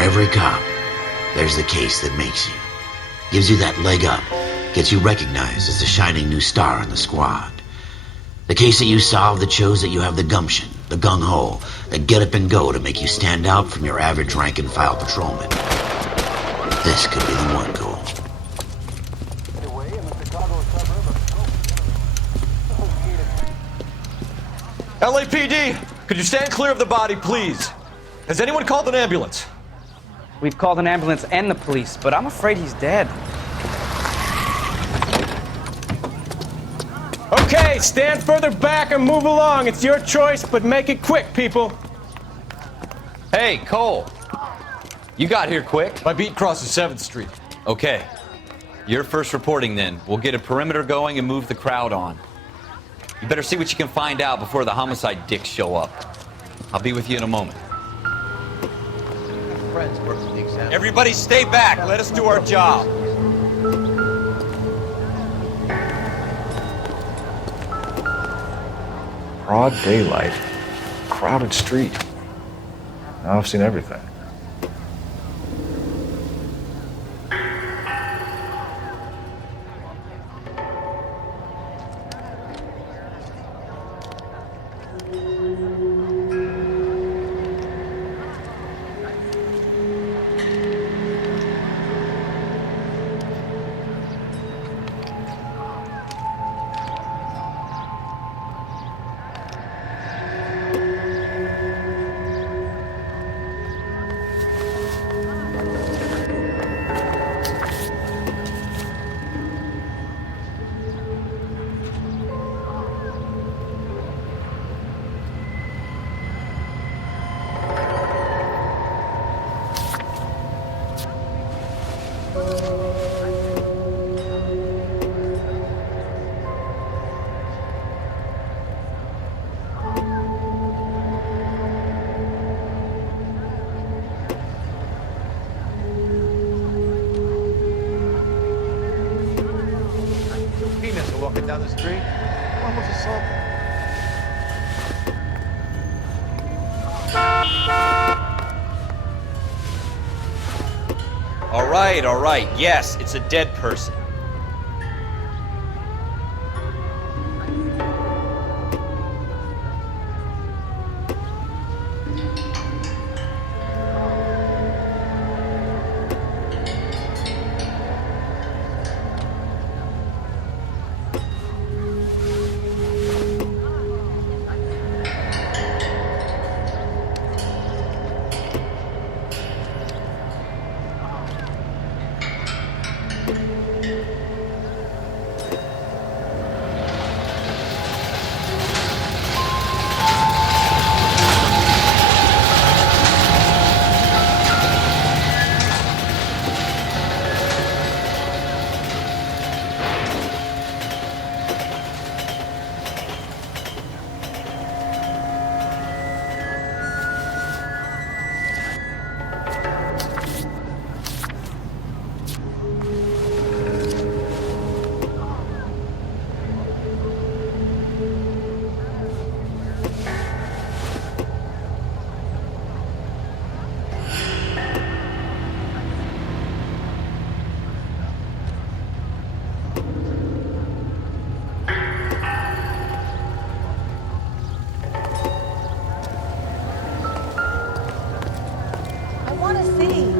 For every cop, there's the case that makes you. Gives you that leg up, gets you recognized as the shining new star in the squad. The case that you solve that shows that you have the gumption, the gung-ho, the get up and go to make you stand out from your average rank-and-file patrolman. This could be the one, Cole. LAPD, could you stand clear of the body, please? Has anyone called an ambulance? We've called an ambulance and the police, but I'm afraid he's dead. Okay, stand further back and move along. It's your choice, but make it quick, people. Hey, Cole. You got here quick. My beat crosses 7th Street. Okay. You're first reporting then. We'll get a perimeter going and move the crowd on. You better see what you can find out before the homicide dicks show up. I'll be with you in a moment. Everybody stay back. Let us do our job. Broad daylight, crowded street. Now I've seen everything. Walking down the street, almost assaulted. All right. Yes, it's a dead person.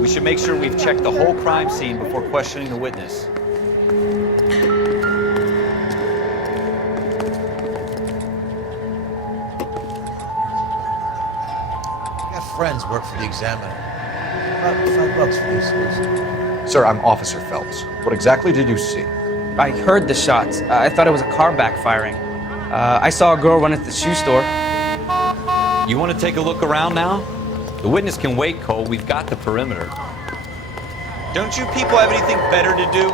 We should make sure we've checked the whole crime scene before questioning the witness. I got friends work for the Examiner. $5 for these schools. Sir, I'm Officer Phelps. What exactly did you see? I heard the shots. I thought it was a car backfiring. I saw a girl run into the shoe store. You want to take a look around now? The witness can wait, Cole. We've got the perimeter. Don't you people have anything better to do?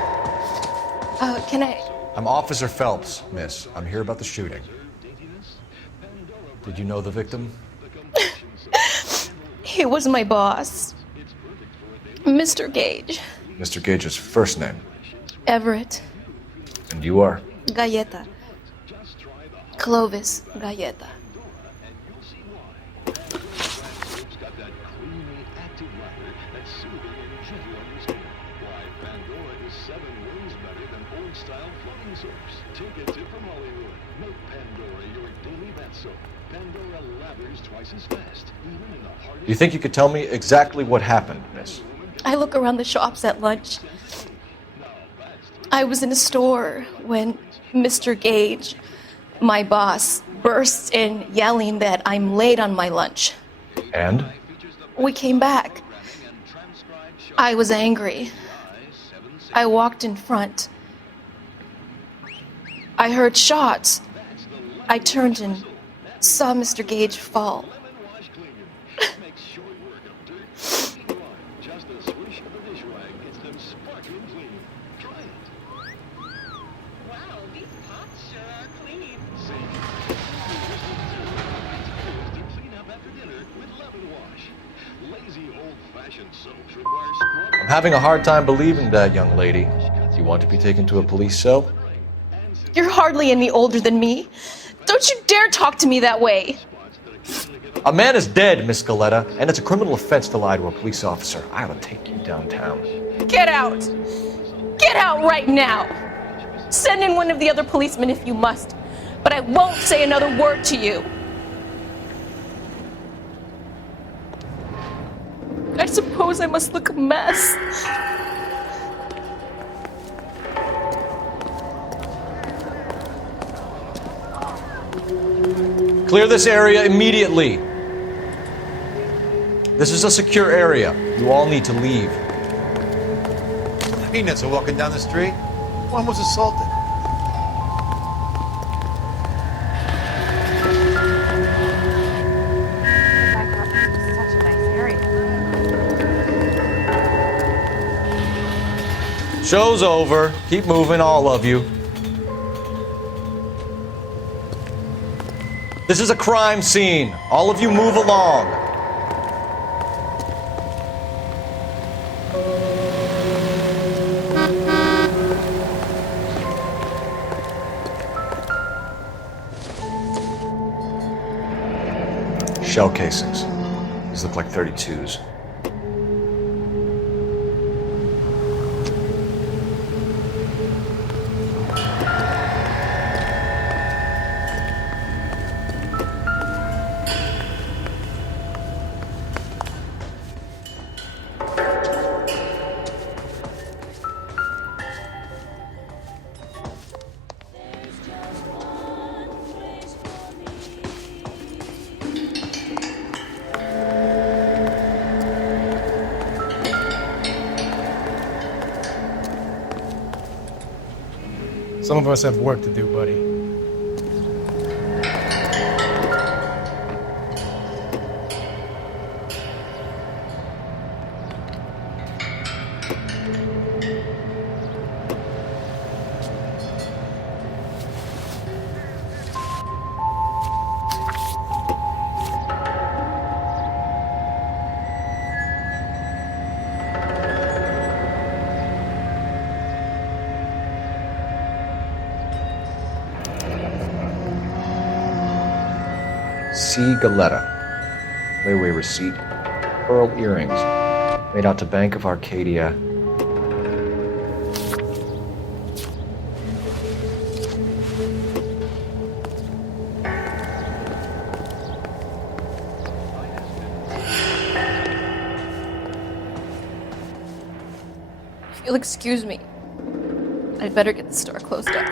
Can I... I'm Officer Phelps, miss. I'm here about the shooting. Did you know the victim? He was my boss. Mr. Gage. Mr. Gage's first name. Everett. And you are? Galleta. Clovis Galleta. Why, Pandora is 7 rings better than old-style floating soaps. Take a tip from Hollywood. Make Pandora your daily bath soap. Pandora lathers twice as fast, even in the hardest... You think you could tell me exactly what happened, miss? I look around the shops at lunch. I was in a store when Mr. Gage, my boss, bursts in yelling that I'm late on my lunch. And? We came back. I was angry. I walked in front. I heard shots. I turned and saw Mr. Gage fall. I'm having a hard time believing that, young lady. Do you want to be taken to a police cell? You're hardly any older than me. Don't you dare talk to me that way. A man is dead, Miss Galetta, and it's a criminal offense to lie to a police officer. I'll take you downtown. Get out! Get out right now! Send in one of the other policemen if you must, but I won't say another word to you. I suppose I must look a mess. Clear this area immediately. This is a secure area. You all need to leave. Peanuts are walking down the street. One was assaulted. Such a nice area. Show's over. Keep moving, all of you. This is a crime scene. All of you move along. Shell casings. These look like 32s. Some of us have work to do, buddy. C. Galetta. Layaway receipt. Pearl earrings. Made out to Bank of Arcadia. If you'll excuse me, I'd better get the store closed up.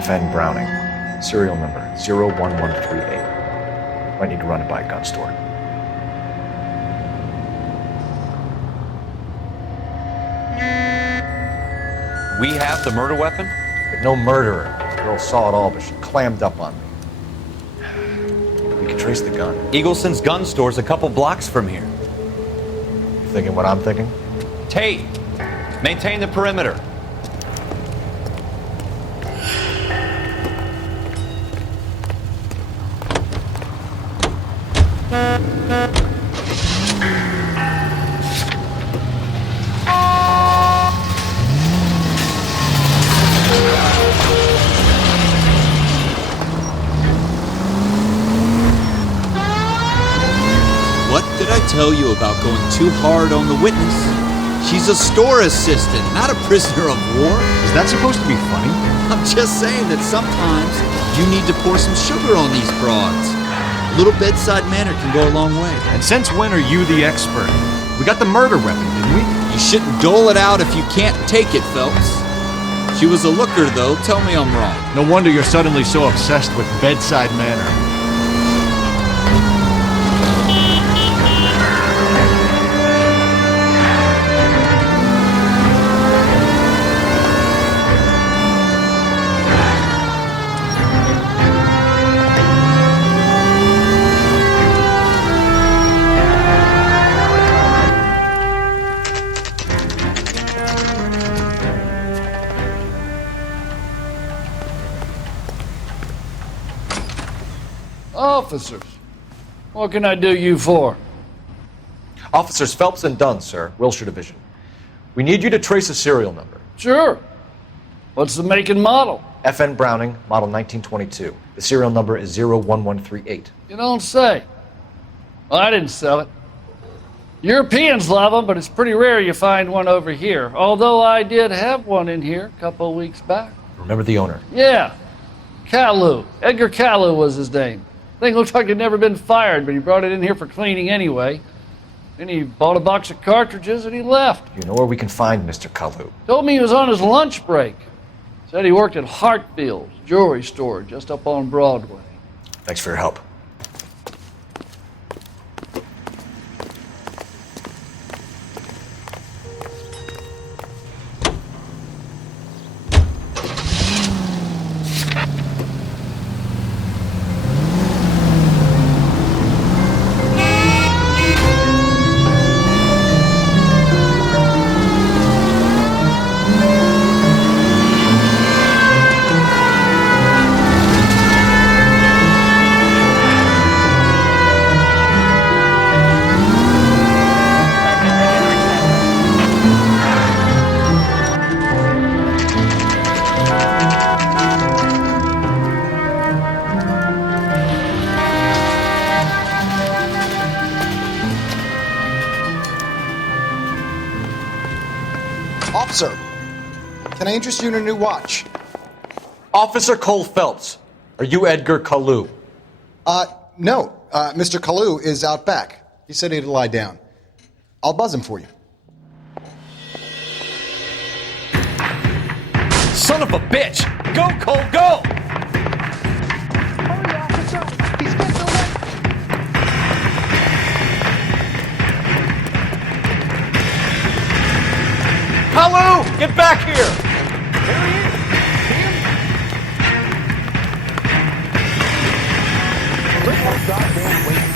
FN Browning, serial number 01138. Might need to run it by a gun store. We have the murder weapon? But no murderer. The girl saw it all, but she clammed up on me. We could trace the gun. Eagleson's gun store's a couple blocks from here. You thinking what I'm thinking? Tate, maintain the perimeter. What did I tell you about going too hard on the witness? She's a store assistant, not a prisoner of war. Is that supposed to be funny? I'm just saying that sometimes you need to pour some sugar on these broads. A little bedside manner can go a long way. And since when are you the expert? We got the murder weapon, didn't we? You shouldn't dole it out if you can't take it, Phelps. She was a looker, though. Tell me I'm wrong. No wonder you're suddenly so obsessed with bedside manner. Officers, what can I do you for? Officers Phelps and Dunn, sir, Wilshire Division. We need you to trace a serial number. Sure. What's the make and model? FN Browning, model 1922. The serial number is 01138. You don't say. Well, I didn't sell it. Europeans love them, but it's pretty rare you find one over here. Although I did have one in here a couple of weeks back. Remember the owner? Yeah. Caillou. Edgar Caillou was his name. Thing looks like he'd never been fired, but he brought it in here for cleaning anyway. Then he bought a box of cartridges and he left. Do you know where we can find Mr. Kalu? Told me he was on his lunch break. Said he worked at Hartfield's jewelry store just up on Broadway. Thanks for your help. Officer, can I interest you in a new watch? Officer Cole Phelps, are you Edgar Kalu? No. Mr. Kalu is out back. He said he'd lie down. I'll buzz him for you. Son of a bitch! Go, Cole, go! Hurry, officer! He's getting away! Hello! Get back here! There he is! See him? Bring that goddamn weight.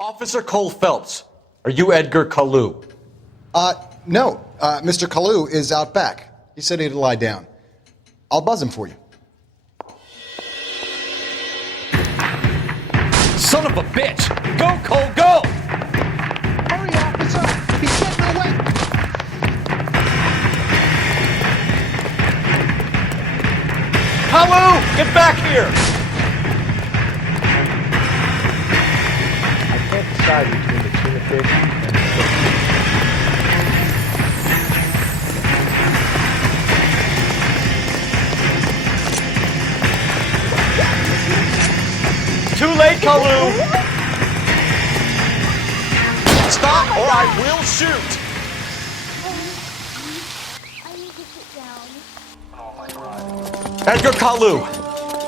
Officer Cole Phelps, are you Edgar Kalu? No. Mr. Kalu is out back. He said he'd lie down. I'll buzz him for you. Son of a bitch! Go, Cole, go! Hurry, officer! He's getting away! Kalu, get back here! I can't decide between the tuna fish and the fish. Too late, Kalu! Stop or I will shoot! Edgar Kalu,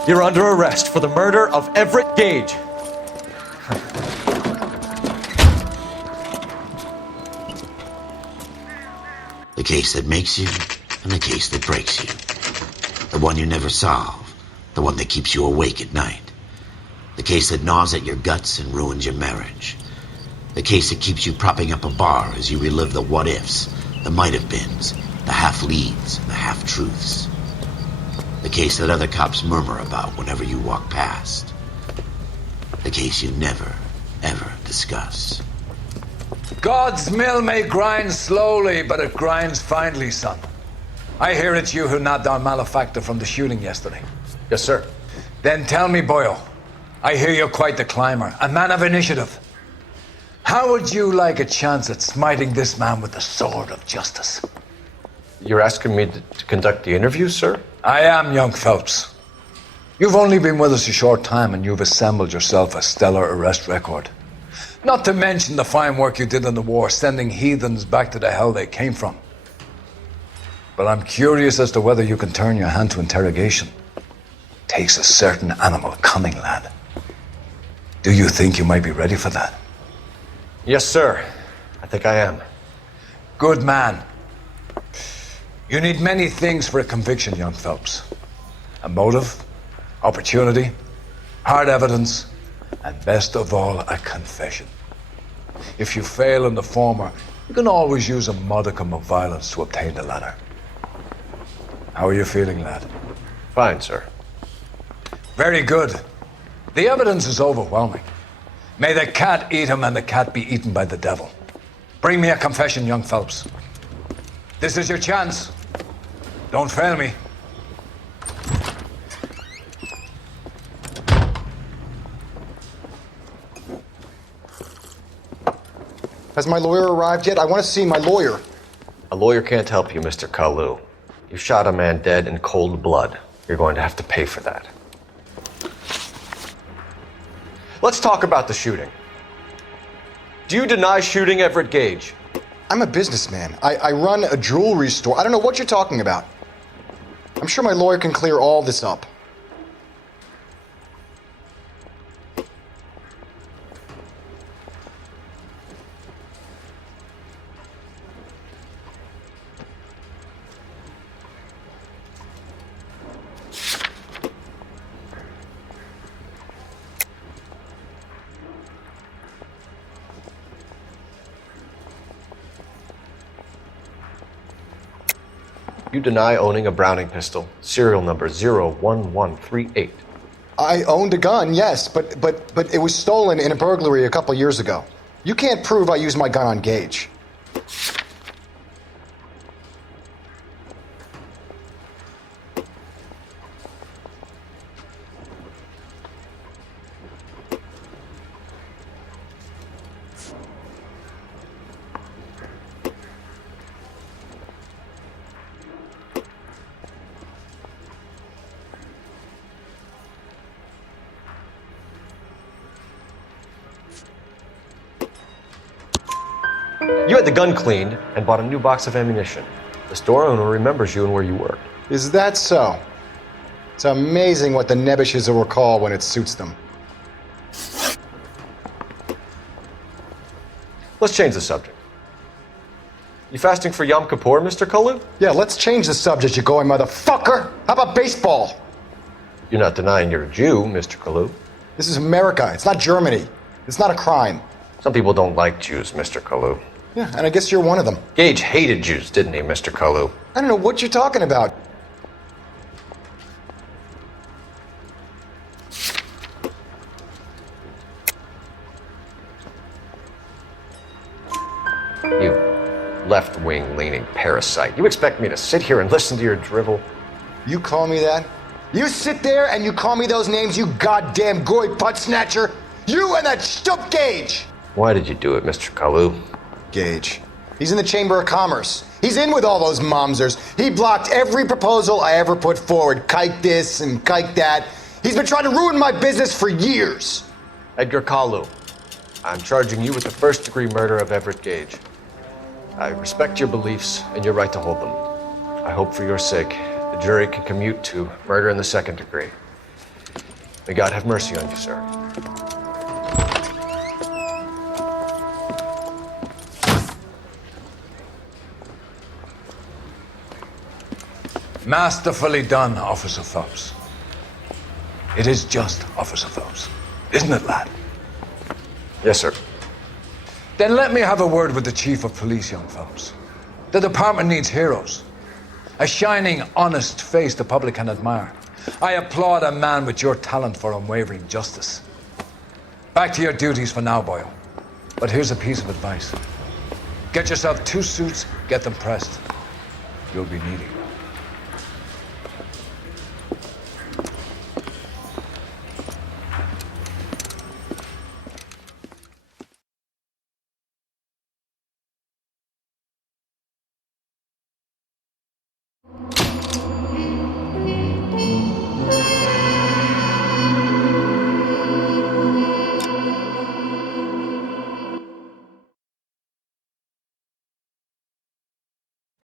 you're under arrest for the murder of Everett Gage. The case that makes you and the case that breaks you. The one you never solve. The one that keeps you awake at night. The case that gnaws at your guts and ruins your marriage. The case that keeps you propping up a bar as you relive the what-ifs, the might-have-beens, the half-leads, and the half-truths. The case that other cops murmur about whenever you walk past. The case you never, ever discuss. God's mill may grind slowly, but it grinds finely, son. I hear it's you who nabbed our malefactor from the shooting yesterday. Yes, sir. Then tell me, Boyle, I hear you're quite the climber, a man of initiative. How would you like a chance at smiting this man with the sword of justice? You're asking me to conduct the interview, sir? I am, young Phelps. You've only been with us a short time and you've assembled yourself a stellar arrest record. Not to mention the fine work you did in the war, sending heathens back to the hell they came from. But I'm curious as to whether you can turn your hand to interrogation. Takes a certain animal cunning, lad. Do you think you might be ready for that? Yes, sir. I think I am. Good man. You need many things for a conviction, young Phelps. A motive, opportunity, hard evidence, and best of all, a confession. If you fail in the former, you can always use a modicum of violence to obtain the latter. How are you feeling, lad? Fine, sir. Very good. The evidence is overwhelming. May the cat eat him and the cat be eaten by the devil. Bring me a confession, young Phelps. This is your chance. Don't fail me. Has my lawyer arrived yet? I want to see my lawyer. A lawyer can't help you, Mr. Kalu. You shot a man dead in cold blood. You're going to have to pay for that. Let's talk about the shooting. Do you deny shooting Everett Gage? I'm a businessman. I run a jewelry store. I don't know what you're talking about. I'm sure my lawyer can clear all this up. You deny owning a Browning pistol, serial number 01138. I owned a gun, yes, but it was stolen in a burglary a couple years ago. You can't prove I used my gun on Gage. You had the gun cleaned and bought a new box of ammunition. The store owner remembers you and where you worked. Is that so? It's amazing what the Nebbishes will recall when it suits them. Let's change the subject. You fasting for Yom Kippur, Mr. Kalu? Yeah, let's change the subject, you going motherfucker! How about baseball? You're not denying you're a Jew, Mr. Kalu. This is America. It's not Germany. It's not a crime. Some people don't like Jews, Mr. Kalu. Yeah, and I guess you're one of them. Gage hated Jews, didn't he, Mr. Kalu? I don't know what you're talking about. You left-wing leaning parasite. You expect me to sit here and listen to your drivel? You call me that? You sit there and you call me those names, you goddamn goy butt snatcher? You and that stup Gage! Why did you do it, Mr. Kalu? Gage. He's in the Chamber of Commerce. He's in with all those momsers. He blocked every proposal I ever put forward. Kike this and kike that. He's been trying to ruin my business for years. Edgar Kalu, I'm charging you with the first-degree murder of Everett Gage. I respect your beliefs and your right to hold them. I hope for your sake the jury can commute to murder in the second degree. May God have mercy on you, sir. Masterfully done, Officer Phelps. It is just Officer Phelps, isn't it, lad? Yes, sir. Then let me have a word with the Chief of Police, young Phelps. The department needs heroes. A shining, honest face the public can admire. I applaud a man with your talent for unwavering justice. Back to your duties for now, Boyle. But here's a piece of advice. Get yourself 2 suits, get them pressed. You'll be needing them.